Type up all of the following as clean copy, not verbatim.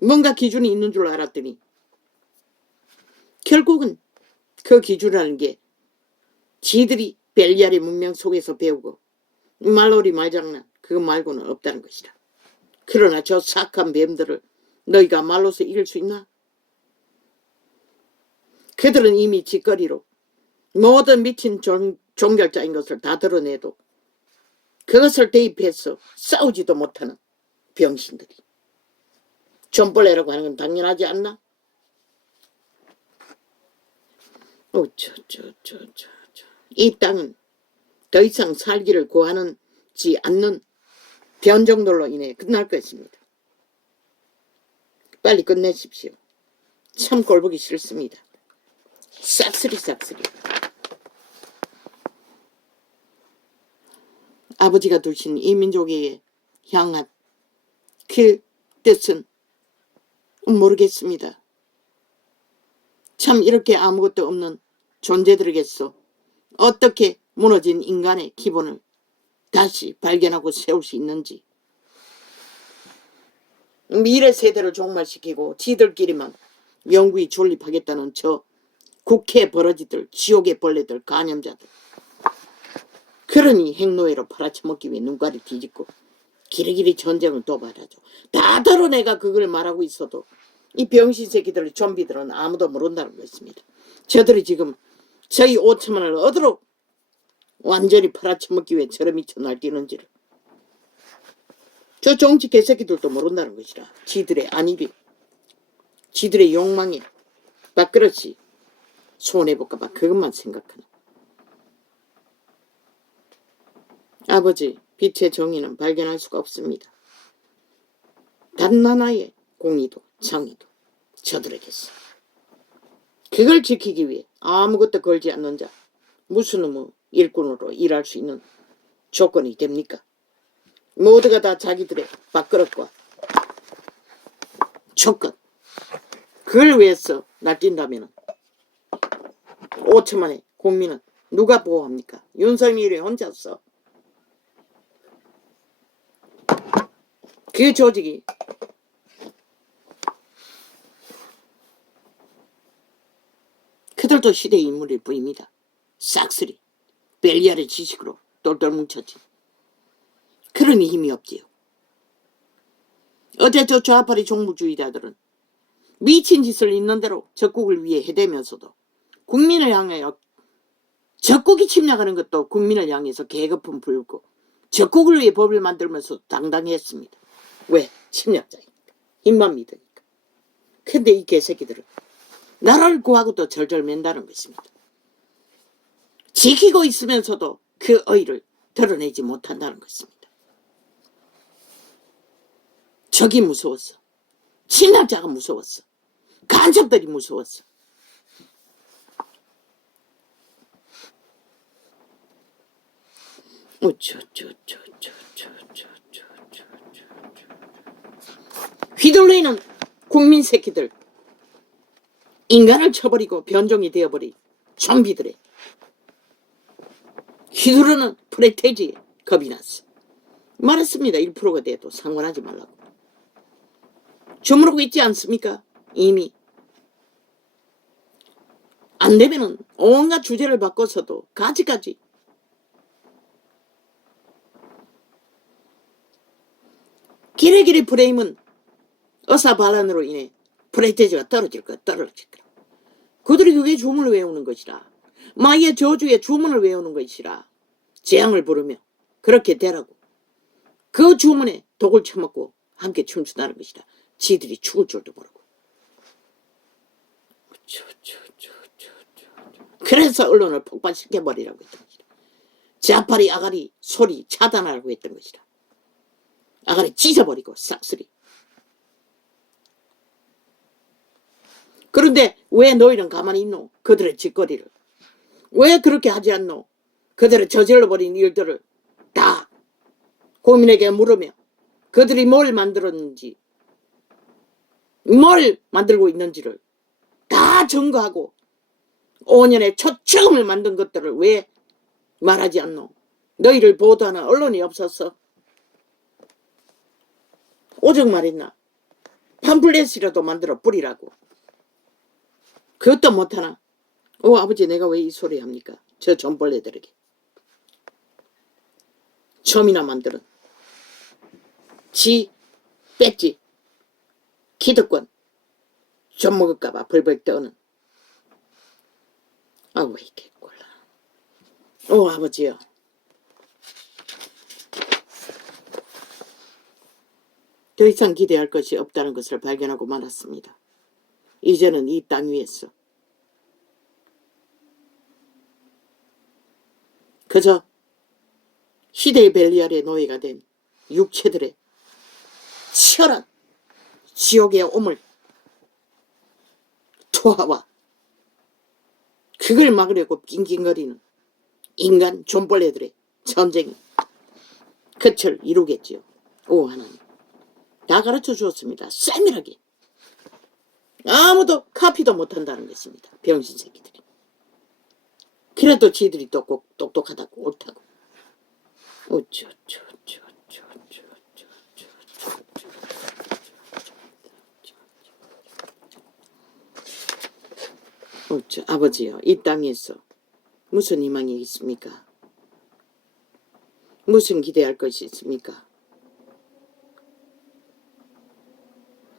뭔가 기준이 있는 줄 알았더니 결국은 그 기준이라는 게 지들이 벨리알의 문명 속에서 배우고 말놀이 말장난 그거 말고는 없다는 것이다. 그러나 저 사악한 뱀들을 너희가 말로서 이길 수 있나? 그들은 이미 짓거리로 모든 미친 종결자인 것을 다 드러내도 그것을 대입해서 싸우지도 못하는 병신들이. 존벌레라고 하는 건 당연하지 않나? 이 땅은 더 이상 살기를 구하는지 않는 변종들로 인해 끝날 것입니다. 빨리 끝내십시오. 참 꼴보기 싫습니다. 싹쓸이. 아버지가 두신 이 민족에게 향한 그 뜻은 모르겠습니다. 참 이렇게 아무것도 없는 존재들에게서 어떻게 무너진 인간의 기본을 다시 발견하고 세울 수 있는지. 미래 세대를 종말시키고 지들끼리만 영구히 존립하겠다는 저 국회 버러지들, 지옥의 벌레들, 간염자들. 그러니 핵노예로 팔아쳐먹기 위해 눈깔이 뒤집고 기리기리 전쟁을 도발하죠. 다 드러내가 그걸 말하고 있어도 이 병신 새끼들, 좀비들은 아무도 모른다는 것입니다. 저들이 지금 저희 5천만 원을 얻으러 완전히 팔아쳐먹기 위해 저런 미쳐 날뛰는지를. 저 정치 개새끼들도 모른다는 것이라. 지들의 안일이, 지들의 욕망에 밥그릇이 손해볼까봐 그것만 생각하는. 아버지, 빛의 정의는 발견할 수가 없습니다. 단 하나의 공의도 정의도 저들에게서. 그걸 지키기 위해 아무것도 걸지 않는 자, 무슨 놈의 일꾼으로 일할 수 있는 조건이 됩니까? 모두가 다 자기들의 밥그릇과 조건, 그걸 위해서 날뛴다면 5천만의 국민은 누가 보호합니까? 윤석열이 혼자서. 그 조직이 그들도 시대의 인물일 뿐입니다. 싹쓸이 벨리알의 지식으로 똘똘 뭉쳤지. 그러니 힘이 없지요. 어제 저 좌파리 종북주의자들은 미친 짓을 있는 대로 적국을 위해 해대면서도 국민을 향하여, 적국이 침략하는 것도 국민을 향해서 계급품 불고 적국을 위해 법을 만들면서 당당했습니다. 왜? 침략자니까. 힘만 믿으니까. 근데 이 개새끼들은 나라를 구하고도 절절 맨다는 것입니다. 지키고 있으면서도 그 의의를 드러내지 못한다는 것입니다. 적이 무서웠어. 침략자가 무서웠어. 간첩들이 무서웠어. 휘둘리는 국민 새끼들, 인간을 쳐버리고 변종이 되어버린 좀비들의 휘두르는 프레테지에 겁이 났어. 말했습니다. 1%가 돼도 상관하지 말라고. 주무르고 있지 않습니까? 이미. 안 되면은 온갖 주제를 바꿔서도 가지가지. 기레기리 프레임은 어사반란으로 인해 프레테지가 떨어질 거야. 그들이 그게 주문을 외우는 것이라. 마의 저주의 주문을 외우는 것이라. 재앙을 부르며 그렇게 되라고. 그 주문에 독을 처먹고 함께 춤춘다는 것이라. 지들이 죽을 줄도 모르고. 그래서 언론을 폭발시켜버리라고 했던 것이라. 좌파리 아가리 소리 차단하라고 했던 것이라. 아가리 찢어버리고 싹쓸이. 그런데 왜 너희는 가만히 있노? 그들의 짓거리를. 왜 그렇게 하지 않노? 그들의 저질러버린 일들을 다 국민에게 물으며 그들이 뭘 만들었는지, 뭘 만들고 있는지를 다 증거하고 5년의 초청을 만든 것들을 왜 말하지 않노? 너희를 보도하는 언론이 없었어? 오죽 말했나? 팜플렛이라도 만들어 뿌리라고. 그것도 못하나? 아버지 내가 왜 이 소리 합니까? 저 존벌레들에게. 점이나 만들은. 지 뺐지. 기득권. 좀 먹을까봐 벌벌 떠는. 왜 이렇게 꼴라. 아버지요. 더 이상 기대할 것이 없다는 것을 발견하고 말았습니다. 이제는 이 땅 위에서 그저 시대의 벨리 아래 노예가 된 육체들의 치열한 지옥의 오물 투하와 그걸 막으려고 낑낑거리는 인간 존벌레들의 전쟁이 끝을 이루겠지요. 하나님 다 가르쳐 주었습니다. 세밀하게. 아무도 카피도 못한다는 것입니다. 병신 새끼들이. 그래도 지들이 똑똑하다고 옳다고. 아버지요, 이 땅에서 무슨 희망이 있습니까? 무슨 기대할 것이 있습니까?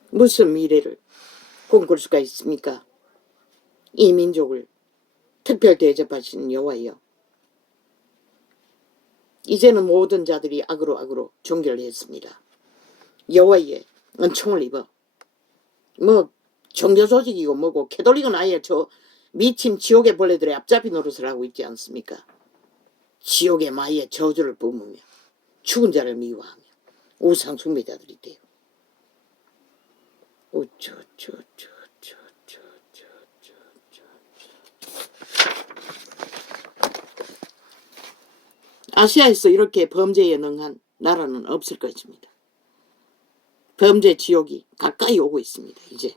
무슨 미래를 꿈꿀 수가 있습니까? 이 민족을 특별 대접하시는 여호와여, 이제는 모든 자들이 악으로 종교를 했습니다. 여호와의 은총을 입어 종교 조직이고 뭐고 캐톨릭은 아예 저 미친 지옥의 벌레들의 앞잡이 노릇을 하고 있지 않습니까? 지옥의 마의 저주를 뿜으며 죽은 자를 미워하며 우상 숭배자들이 돼요. 아시아에서 이렇게 범죄에 능한 나라는 없을 것입니다. 범죄 지옥이 가까이 오고 있습니다. 이제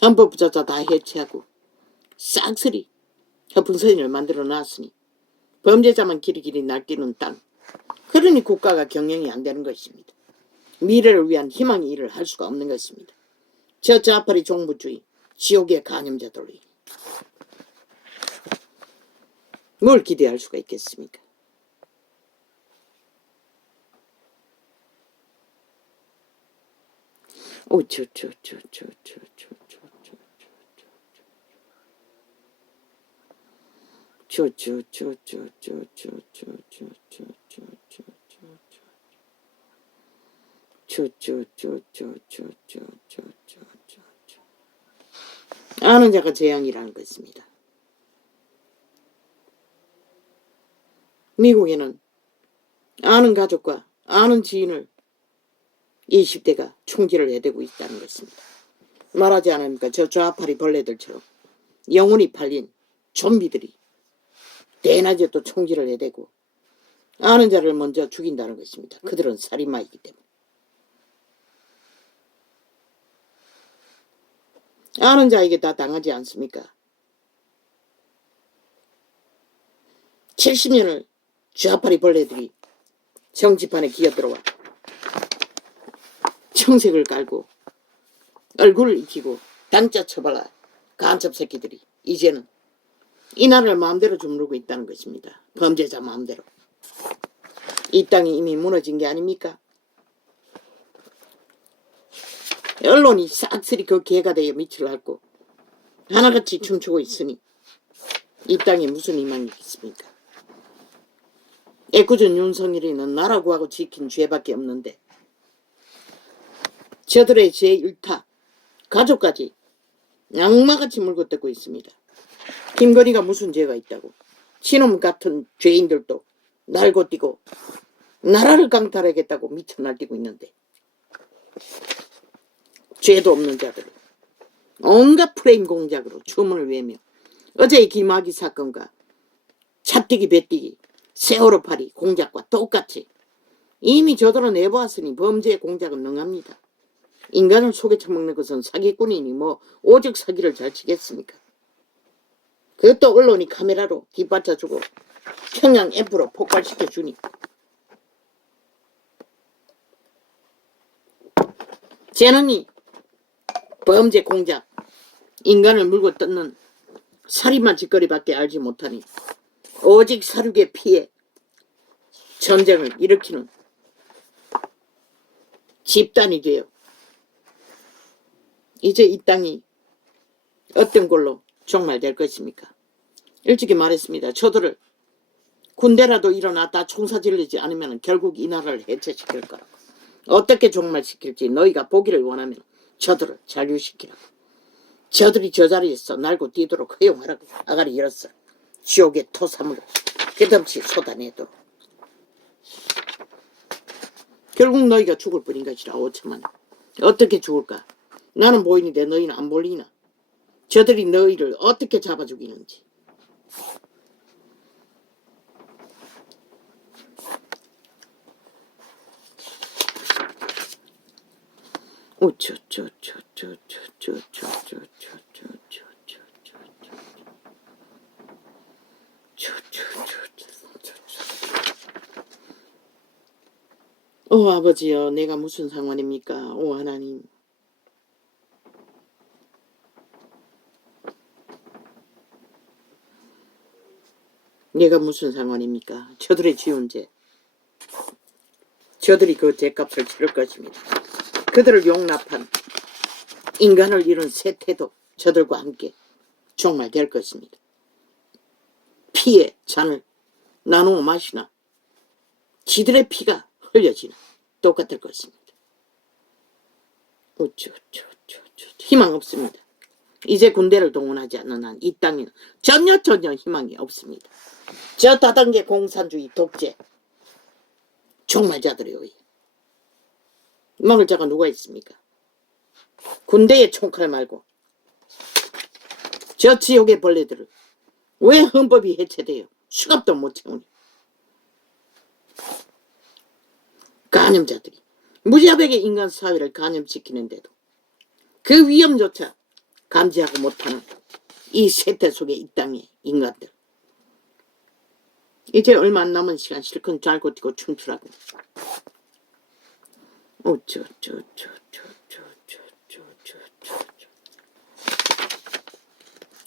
헌법부조차 다 해체하고 싹쓸이 협풍선인을 만들어 놨으니 범죄자만 길이길이 날뛰는 땅. 그러니 국가가 경영이 안 되는 것입니다. 미래를 위한 희망의 일을 할 수가 없는 것입니다. 저 좌파리 종부주의 지옥의 간염자들이 뭘 기대할 수가 있겠습니까? 아는 자가 재앙이라는 것입니다. 미국에는 아는 가족과 아는 지인을 20대가 총질을 해대고 있다는 것입니다. 말하지 않습니까? 저 좌파리 벌레들처럼 영혼이 팔린 좀비들이 대낮에 또 총질을 해대고 아는 자를 먼저 죽인다는 것입니다. 그들은 살인마이기 때문에. 아는 자에게 다 당하지 않습니까? 70년을 좌파리 벌레들이 정치판에 기어들어와 청색을 깔고 얼굴을 익히고 단자 쳐발라 간첩 새끼들이 이제는 이 나라를 마음대로 주무르고 있다는 것입니다. 범죄자 마음대로. 이 땅이 이미 무너진 게 아닙니까? 언론이 싹쓸이 그 개가 되어 밑을 핥고 하나같이 춤추고 있으니 이 땅에 무슨 희망이 있습니까? 애꿎은 윤석열이는 나라 구하고 지킨 죄밖에 없는데 저들의 죄 일타 가족까지 악마같이 물고뜯고 있습니다. 김건희가 무슨 죄가 있다고. 친놈 같은 죄인들도 날고뛰고 나라를 강탈하겠다고 미쳐 날뛰고 있는데 죄도 없는 자들을 온갖 프레임 공작으로 주문을 외며 어제의 김학의 사건과 차뛰기 배뛰기 세월호파리 공작과 똑같이 이미 저들은 내보았으니 범죄의 공작은 능합니다. 인간을 속에 처먹는 것은 사기꾼이니 오직 사기를 잘 치겠습니까? 그것도 언론이 카메라로 뒷받쳐주고 평양 F로 폭발시켜주니 쟤는이 범죄 공작, 인간을 물고 뜯는 살인마 짓거리밖에 알지 못하니 오직 사륙의 피해 전쟁을 일으키는 집단이 되어 이제 이 땅이 어떤 걸로 종말될 것입니까? 일찍이 말했습니다. 저들을 군대라도 일어났다 총사 지르지 않으면 결국 이 나라를 해체시킬 거라고. 어떻게 종말시킬지 너희가 보기를 원하면 저들을 잔류시키라고. 저들이 저 자리에서 날고 뛰도록 허용하라고. 아가리 열었어. 지옥의 토사물을 끝없이 쏟아내도록. 결국 너희가 죽을 뿐인 것이라. 5천만. 어떻게 죽을까? 나는 보이는데 너희는 안 보이나? 저들이 너희를 어떻게 잡아 죽이는지. 오 아버지여, 내가 무슨 상관입니까? 오 하나님. 내가 무슨 상관입니까? 저들의 지은 죄. 저들이 그 죄값을 치를 것입니다. 그들을 용납한 인간을 잃은 세태도 저들과 함께 종말될 것입니다. 피의 잔을 나누어 마시나 지들의 피가 흘려지나 똑같을 것입니다. 희망 없습니다. 이제 군대를 동원하지 않는 한 이 땅에는 전혀 희망이 없습니다. 저 다단계 공산주의 독재 종말자들에 의해 막을 자가 누가 있습니까? 군대의 총칼 말고 저 지옥의 벌레들을 왜 헌법이 해체돼요? 수갑도 못 채우니. 간염자들이 무자백의 인간 사회를 간염시키는데도 그 위험조차 감지하고 못하는 이 세태 속의 이 땅의 인간들. 이제 얼마 안 남은 시간 실컷 잘고 뛰고 춤추라고.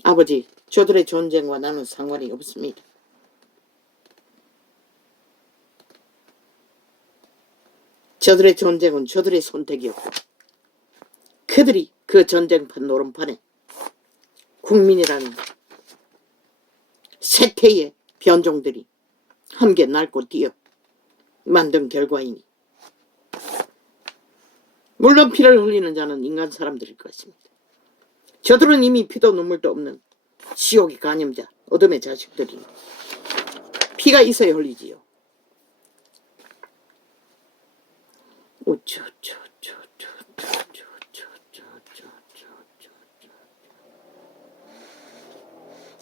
아버지, 저들의 전쟁과 나는 상관이 없습니다. 저들의 전쟁은 저들의 선택이었고 그들이 그 전쟁판 노름판에 국민이라는 세태의 변종들이 함께 낡고 뛰어 만든 결과이니 물론 피를 흘리는 자는 인간 사람들일 것입니다. 저들은 이미 피도 눈물도 없는 지옥의 간염자, 어둠의 자식들이니 피가 있어야 흘리지요.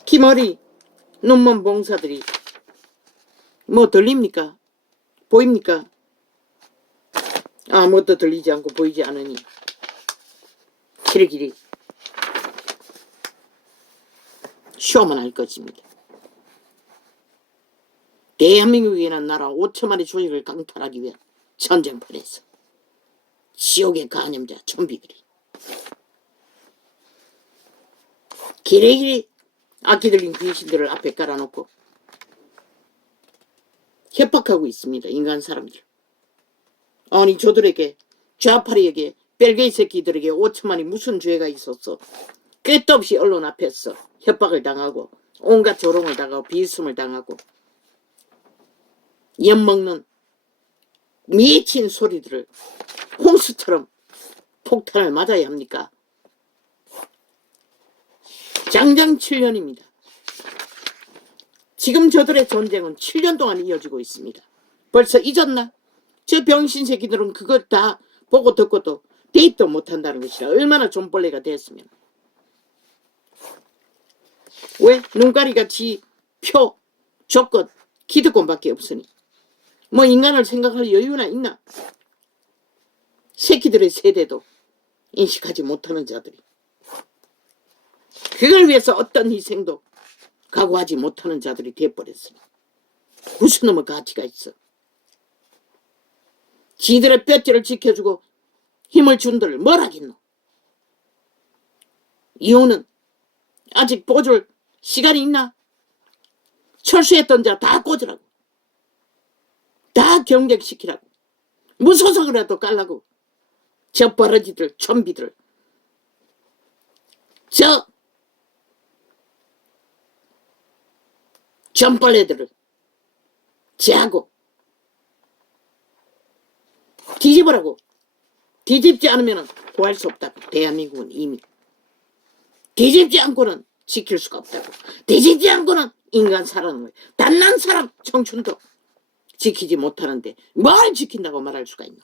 기머리 눈먼 봉사들이 뭐 들립니까? 보입니까? 아무것도 들리지 않고 보이지 않으니 길이 쇼만 할 것입니다. 대한민국이라는 나라 5천만의 조직을 강탈하기 위한 전쟁판에서 지옥의 간염자 좀비들이 길이 악기 들린 귀신들을 앞에 깔아놓고 협박하고 있습니다. 인간 사람들. 아니 저들에게 좌파리에게 벨게이 새끼들에게 5천만이 무슨 죄가 있었어. 끝도 없이 언론 앞에서 협박을 당하고 온갖 조롱을 당하고 비웃음을 당하고 엿먹는 미친 소리들을 홍수처럼 폭탄을 맞아야 합니까? 장장 7년입니다. 지금 저들의 전쟁은 7년 동안 이어지고 있습니다. 벌써 잊었나? 저 병신 새끼들은 그걸 다 보고 듣고도 대입도 못한다는 것이라. 얼마나 존벌레가 됐으면. 왜? 눈가리가 지 표, 조건, 기득권밖에 없으니. 뭐 인간을 생각할 여유나 있나? 새끼들의 세대도 인식하지 못하는 자들이. 그걸 위해서 어떤 희생도 각오하지 못하는 자들이 되어버렸으니. 무슨 놈의 가치가 있어. 지들의 뼈줄을 지켜주고 힘을 준들 뭘 하겠노. 이혼은 아직 뽀줄 시간이 있나? 철수했던 자 다 꽂으라고. 다 경쟁시키라고. 무소속이라도 깔라고. 저 버러지들, 좀비들. 저 전벌레들을 제하고 뒤집으라고. 뒤집지 않으면 구할 수 없다고. 대한민국은 이미 뒤집지 않고는 지킬 수가 없다고. 뒤집지 않고는 인간 살아는 거예요. 단난 사람 청춘도 지키지 못하는데 뭘 지킨다고 말할 수가 있노.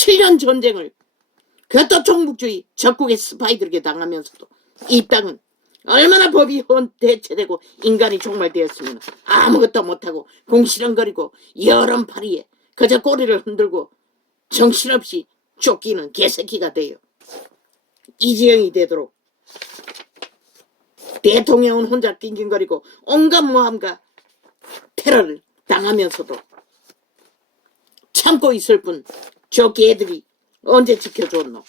7년 전쟁을 그것도 종북주의 적국의 스파이들에게 당하면서도 이 땅은 얼마나 법이 대체되고 인간이 종말되었으면 아무것도 못하고 공시렁거리고 여름파리에 그저 꼬리를 흔들고 정신없이 쫓기는 개새끼가 돼요. 이재영이 되도록 대통령은 혼자 낑낑거리고 온갖 모함과 테러를 당하면서도 참고 있을 뿐 저 개들이 언제 지켜줬노?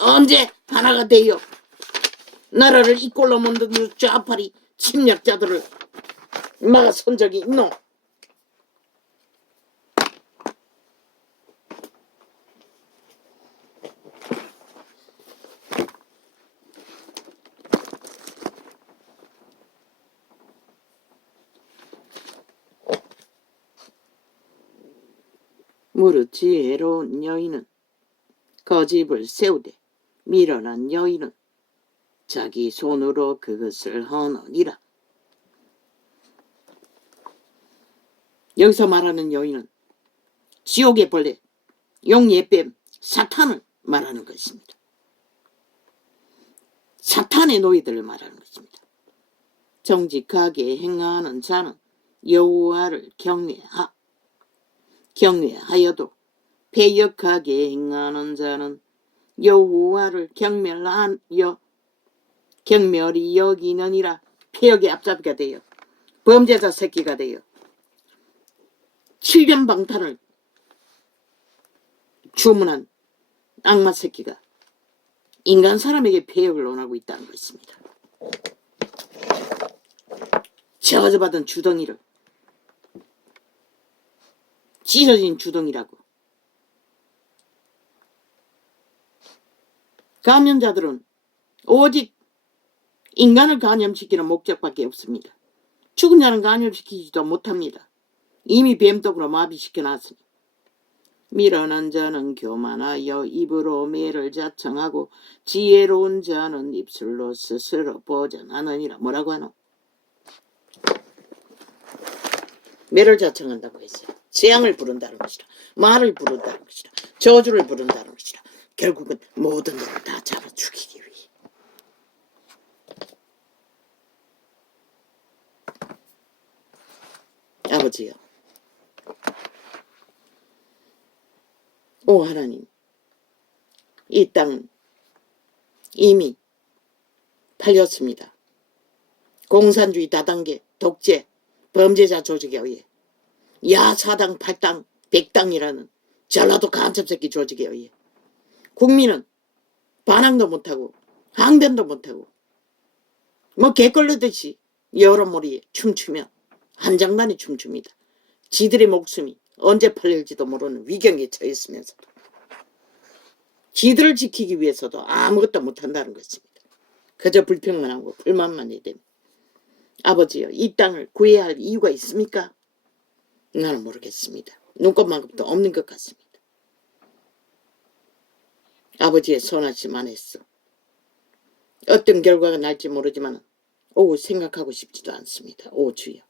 언제 하나가 돼요? 나라를 이 꼴로 만든 좌파리 침략자들을 막아선 적이 있노? 무릇 지혜로운 여인은 거집을 세우되 미련한 여인은 자기 손으로 그것을 허느니라. 여기서 말하는 여인은 지옥의 벌레, 용예뱀, 사탄을 말하는 것입니다. 사탄의 노예들을 말하는 것입니다. 정직하게 행하는 자는 여호와를 경외하여도 패역하게 행하는 자는 여호와를 경멸히 여기느니라. 패역의 앞잡이가 되어 범죄자 새끼가 되어 7년 방탄을 주문한 악마 새끼가 인간 사람에게 패역을 원하고 있다는 것입니다. 저주받은 주덩이를 찢어진 주덩이라고. 감염자들은 오직 인간을 감염시키는 목적밖에 없습니다. 죽은 자는 감염시키지도 못합니다. 이미 뱀독으로 마비시켜놨으니. 미련한 자는 교만하여 입으로 매를 자청하고 지혜로운 자는 입술로 스스로 보전하느니라. 뭐라고 하노? 매를 자청한다고 했어요. 재앙을 부른다는 것이라. 말을 부른다는 것이라. 저주를 부른다는 것이라. 결국은 모든 것을 다 잡아 죽이기 위해. 아버지요, 오 하나님, 이 땅은 이미 팔렸습니다. 공산주의 다단계 독재 범죄자 조직에 의해 야사당 8당 100당이라는 전라도 간첩새끼 조직에 의해 국민은 반항도 못하고 항변도 못하고 뭐 개걸르듯이 여러머리에 춤추며 한 장단이 춤춥니다. 지들의 목숨이 언제 팔릴지도 모르는 위경에 처했으면서도 지들을 지키기 위해서도 아무것도 못한다는 것입니다. 그저 불평만 하고 불만만 해대면. 아버지요, 이 땅을 구해야 할 이유가 있습니까? 나는 모르겠습니다. 눈꽃만큼도 없는 것 같습니다. 아버지의 선하심 안에서 어떤 결과가 날지 모르지만 생각하고 싶지도 않습니다. 주여,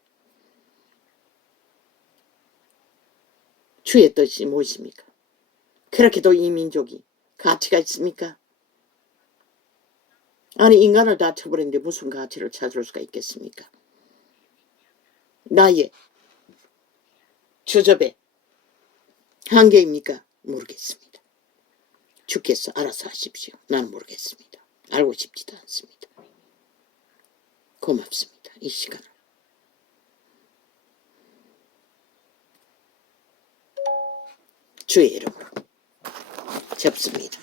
주의 뜻이 무엇입니까? 그렇게도 이 민족이 가치가 있습니까? 아니, 인간을 다 쳐버렸는데 무슨 가치를 찾을 수가 있겠습니까? 나의 주접의 한계입니까? 모르겠습니다. 주께서 알아서 하십시오. 나는 모르겠습니다. 알고 싶지도 않습니다. 고맙습니다. 이 시간을. 주의 이름으로 접습니다.